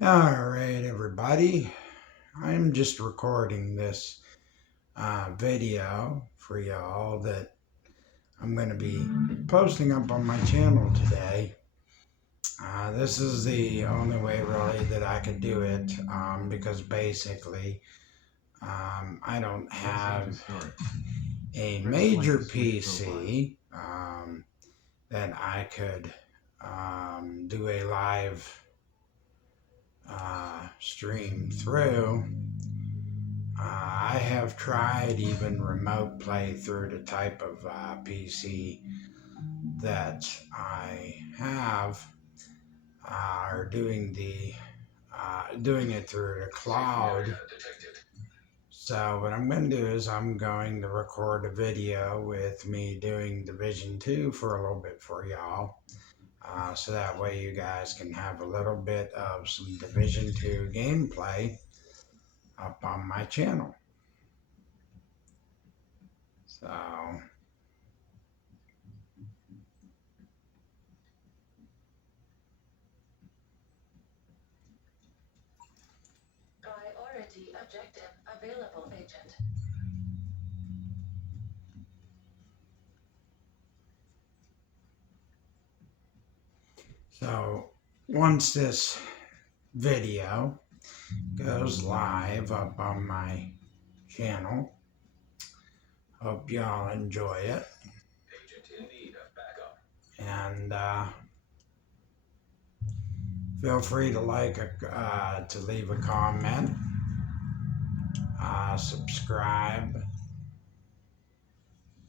All right, everybody. I'm just recording this video for y'all that I'm going to be posting up on my channel today. This is the only way, really, that I could do it because basically I don't have a major PC that I could do a live stream through. I have tried even remote playthrough the type of PC that I have, or doing it through the cloud. So what I'm going to do is I'm going to record a video with me doing Division 2 for a little bit for y'all. So that way you guys can have a little bit of some Division 2 gameplay up on my channel. So Priority objective available, Agent. So once this video goes live up on my channel, hope y'all enjoy it. And feel free to to leave a comment, subscribe,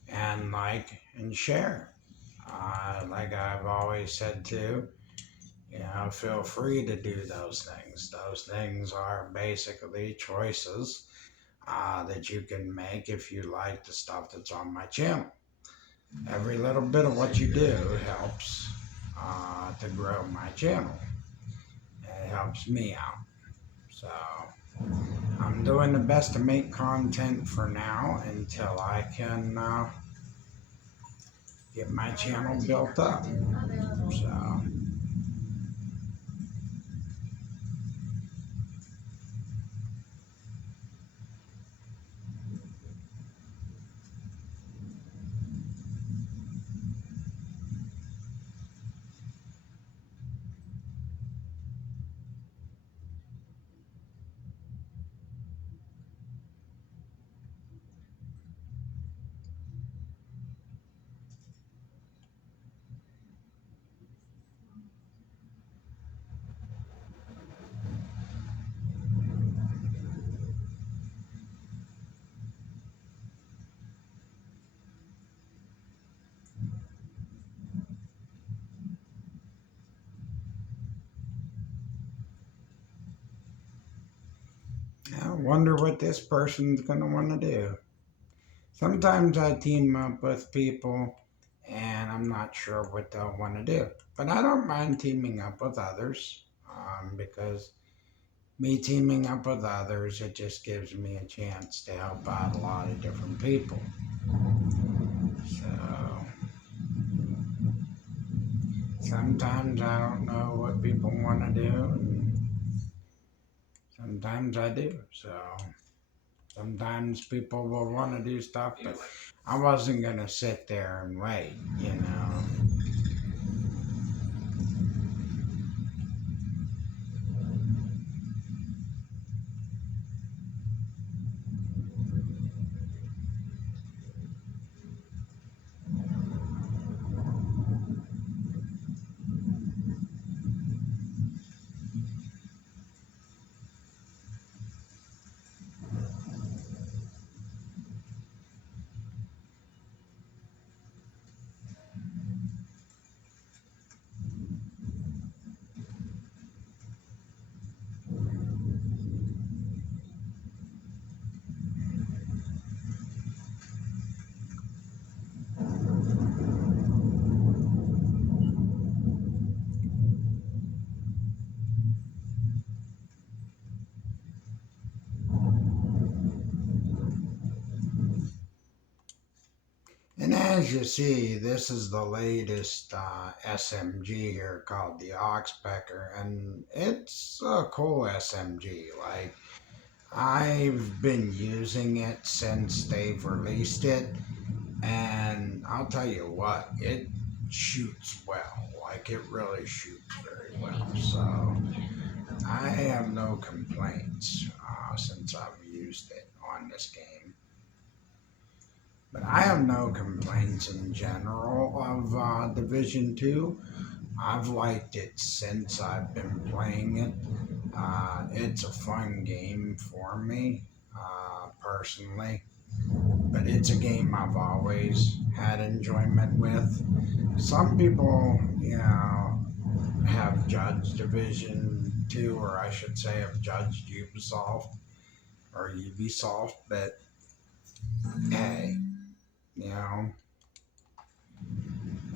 and like and share. Like I've always said too, feel free to do those things. Those things are basically choices that you can make if you like the stuff that's on my channel. Every little bit of what you do helps to grow my channel. It helps me out. So I'm doing the best to make content for now until I can get my channel built up. So I wonder what this person's going to want to do. Sometimes I team up with people and I'm not sure what they'll want to do. But I don't mind teaming up with others because me teaming up with others, it just gives me a chance to help out a lot of different people. So sometimes I don't know what people want to do, and sometimes I do. So sometimes people will want to do stuff, but I wasn't going to sit there and wait. As you see, this is the latest SMG here called the Oxpecker, and it's a cool SMG. Like, I've been using it since they've released it, and I'll tell you what, it shoots well. Like, it really shoots very well. So, I have no complaints since I've used it on this game. But I have no complaints in general of Division 2. I've liked it since I've been playing it. It's a fun game for me, personally. But it's a game I've always had enjoyment with. Some people, have judged Division 2, or I should say, have judged Ubisoft, but hey, you know,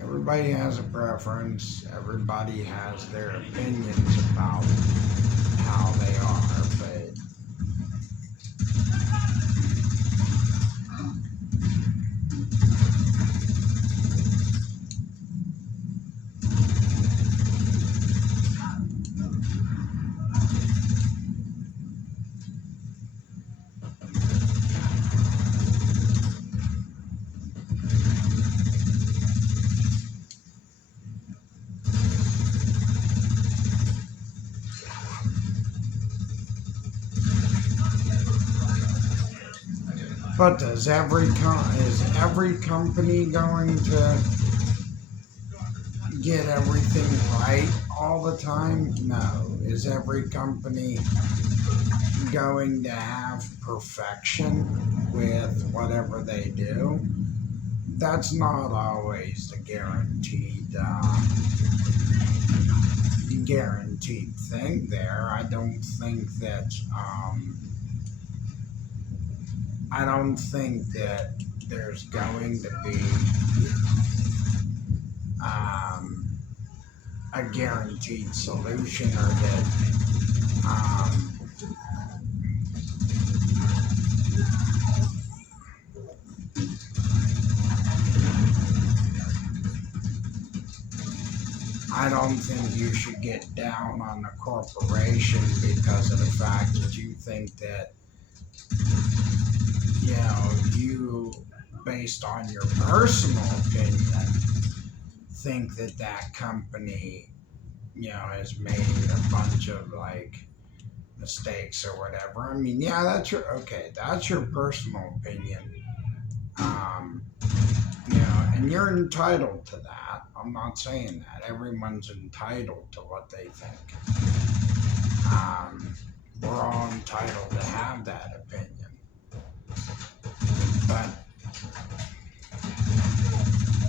everybody has a preference. Everybody has their opinions about how they are, but is every company going to get everything right all the time? No. Is every company going to have perfection with whatever they do? That's not always the guaranteed thing there. I don't think that there's going to be a guaranteed solution, or that I don't think you should get down on the corporation because of the fact that you think that, you, based on your personal opinion, think that that company, has made a bunch of mistakes or whatever. I mean, yeah, that's your personal opinion. Um, and you're entitled to that. I'm not saying that. Everyone's entitled to what they think. We're all entitled to have that opinion. But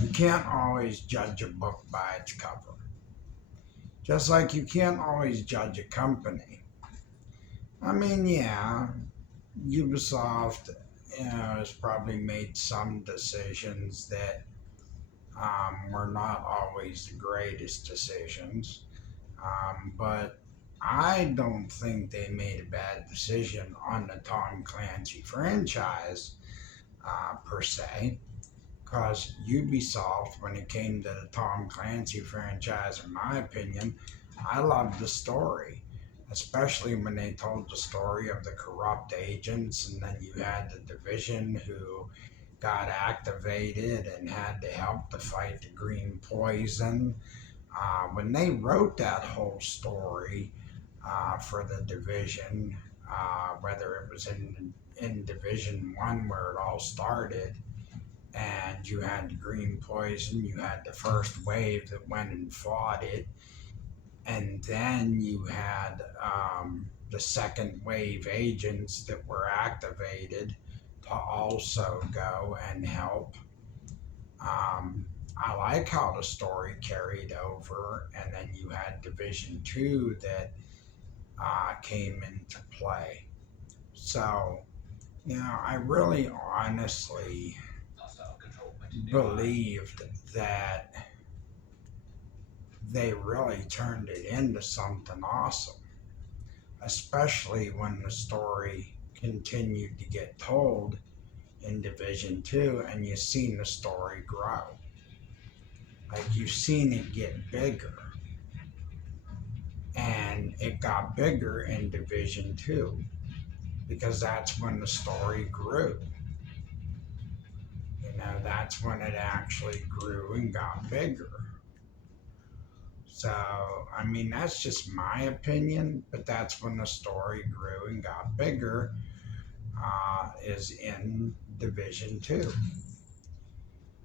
you can't always judge a book by its cover. Just like you can't always judge a company. I mean, yeah, Ubisoft, has probably made some decisions that were not always the greatest decisions. But I don't think they made a bad decision on the Tom Clancy franchise, per se. Because Ubisoft, when it came to the Tom Clancy franchise, in my opinion, I loved the story. Especially when they told the story of the corrupt agents, and then you had the Division who got activated and had to help to fight the green poison. When they wrote that whole story for the Division, whether it was in Division 1 where it all started, and you had the green poison, you had the first wave that went and fought it, and then you had the second wave agents that were activated to also go and help. I like how the story carried over, and then you had Division 2 that came into play. So, I really honestly believed that they really turned it into something awesome, especially when the story continued to get told in Division 2, and you've seen the story grow. Like, you've seen it get bigger. And it got bigger in Division 2 because that's when the story grew. You know, that's when it actually grew and got bigger. So, I mean, that's just my opinion, but that's when the story grew and got bigger, is in Division 2.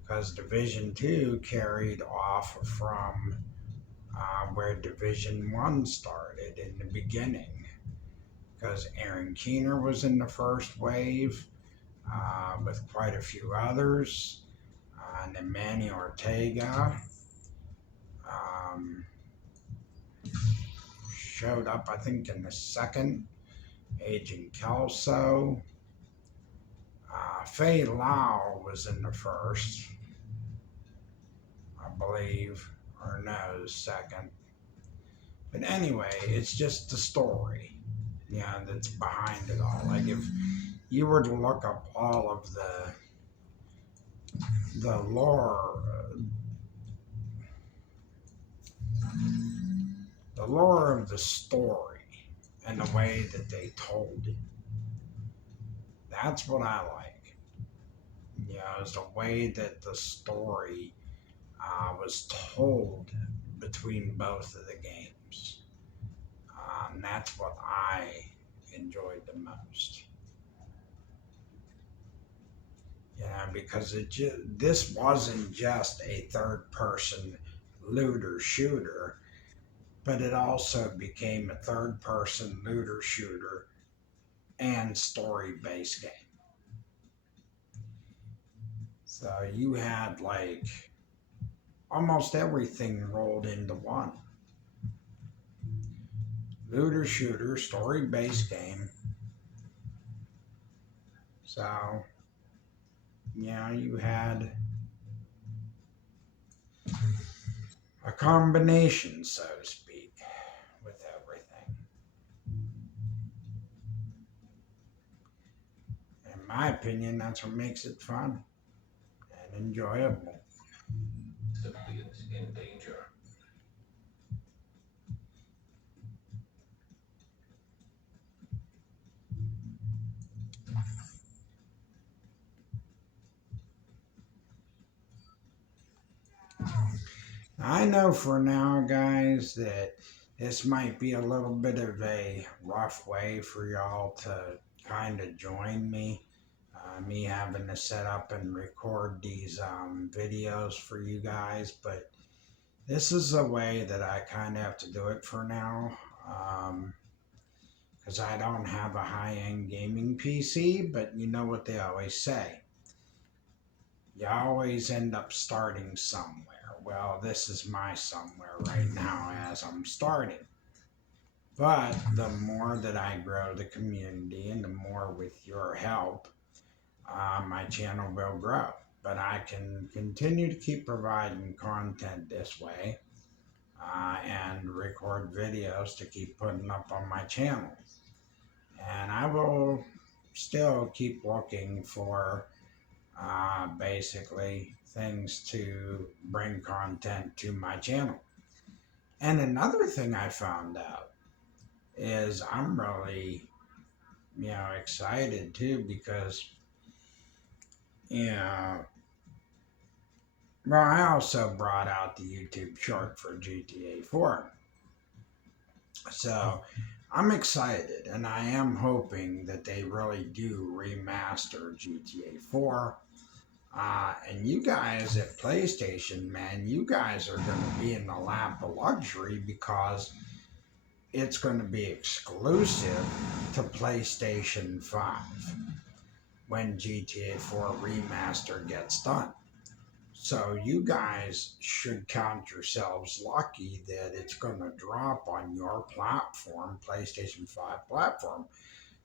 Because Division 2 carried off from where Division 1 started in the beginning. Because Aaron Keener was in the first wave with quite a few others. And then Manny Ortega showed up, I think, in the second. Agent Kelso. Faye Lau was in the first, I believe, or no, the second. But anyway, it's just the story, that's behind it all. Like, if you were to look up all of the lore, the lore of the story and the way that they told it, that's what I like. Is the way that the story was told between both of the games. That's what I enjoyed the most. Because this wasn't just a third-person looter shooter, but it also became a third-person looter shooter and story-based game. So you had like almost everything rolled into one. Looter shooter, story-based game. So, you had a combination, so to speak, with everything. In my opinion, that's what makes it fun and enjoyable. Civilians in danger. I know for now, guys, that this might be a little bit of a rough way for y'all to kind of join me. Me having to set up and record these videos for you guys, but this is a way that I kind of have to do it for now. Because I don't have a high-end gaming PC, but you know what they always say. You always end up starting somewhere. Well, this is my somewhere right now as I'm starting. But the more that I grow the community and the more with your help, my channel will grow. But I can continue to keep providing content this way and record videos to keep putting up on my channel. And I will still keep looking for basically things to bring content to my channel. And another thing I found out is I'm really, excited too because, well, I also brought out the YouTube short for GTA 4. So I'm excited and I am hoping that they really do remaster GTA 4. And you guys at PlayStation, man, you guys are going to be in the lap of luxury because it's going to be exclusive to PlayStation 5 when GTA 4 Remaster gets done. So you guys should count yourselves lucky that it's going to drop on your platform, PlayStation 5 platform.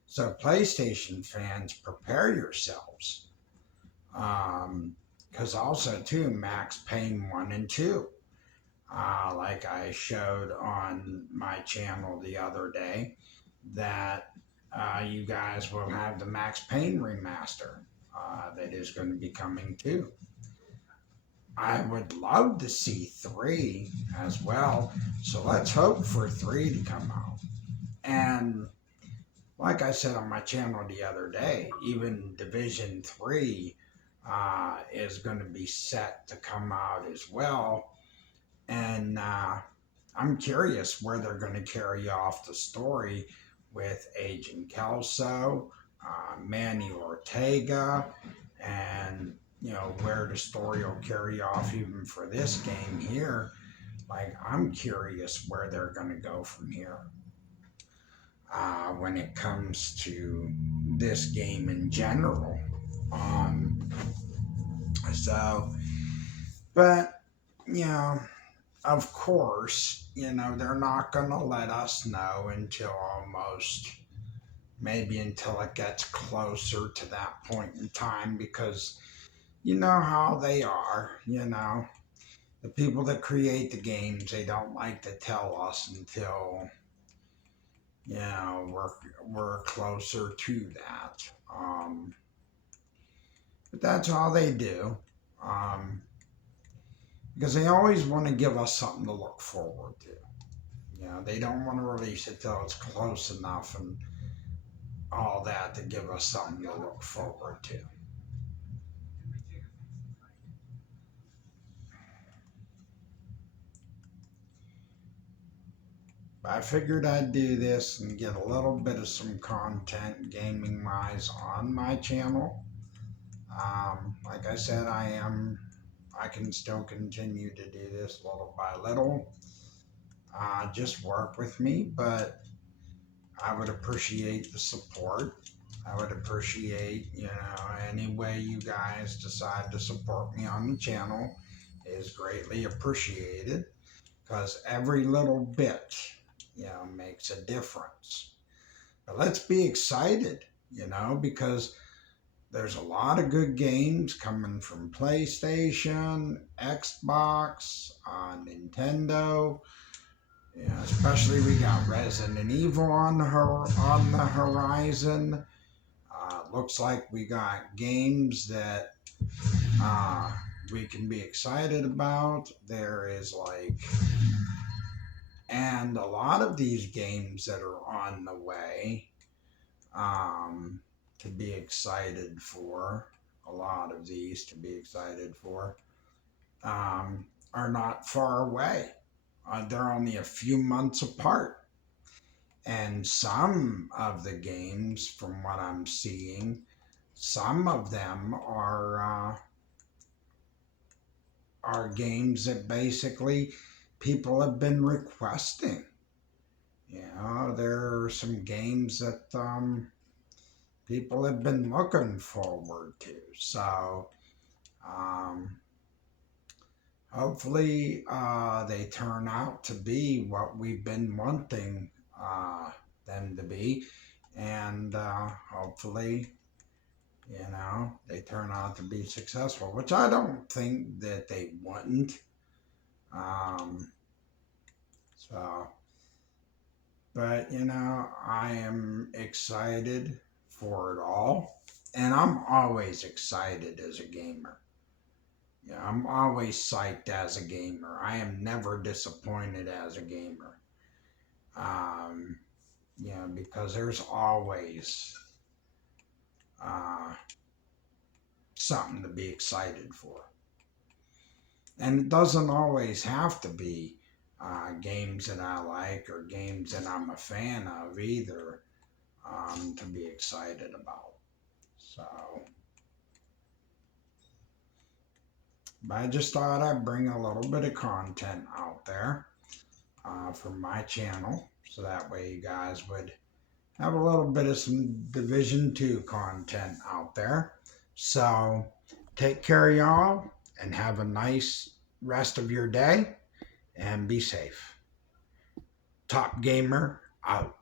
So PlayStation fans, prepare yourselves. Because also too, Max Payne 1 and 2, like I showed on my channel the other day, that you guys will have the Max Payne remaster that is going to be coming too. I would love to see 3 as well. So let's hope for 3 to come out. And like I said on my channel the other day, even Division 3 is going to be set to come out as well. And I'm curious where they're going to carry off the story with Agent Kelso, Manny Ortega, and where the story will carry off even for this game here. Like, I'm curious where they're going to go from here when it comes to this game in general. But of course, they're not going to let us know until until it gets closer to that point in time, because you know how they are, the people that create the games, they don't like to tell us until, we're closer to that. But that's all they do. Because they always want to give us something to look forward to. They don't want to release it till it's close enough and all that to give us something to look forward to. I figured I'd do this and get a little bit of some content gaming wise on my channel. Like I said, I can still continue to do this little by little. Just work with me, but I would appreciate the support. I would appreciate, any way you guys decide to support me on the channel is greatly appreciated, because every little bit, makes a difference. But let's be excited, because there's a lot of good games coming from PlayStation, Xbox, Nintendo. Especially we got Resident Evil on the horizon. Looks like we got games that we can be excited about. There is and a lot of these games that are on the way to be excited for, are not far away. They're only a few months apart. And some of the games, from what I'm seeing, some of them are games that basically people have been requesting. There are some games that people have been looking forward to. So hopefully they turn out to be what we've been wanting them to be, and hopefully they turn out to be successful, which I don't think that they wouldn't. But I am excited for it all, and I'm always excited as a gamer. I'm always psyched as a gamer. I am never disappointed as a gamer. Because there's always something to be excited for. And it doesn't always have to be games that I like or games that I'm a fan of either, to be excited about. But I just thought I'd bring a little bit of content out there from my channel, so that way you guys would have a little bit of some Division 2 content out there. So take care, y'all, and have a nice rest of your day, and be safe. Top Gamer out.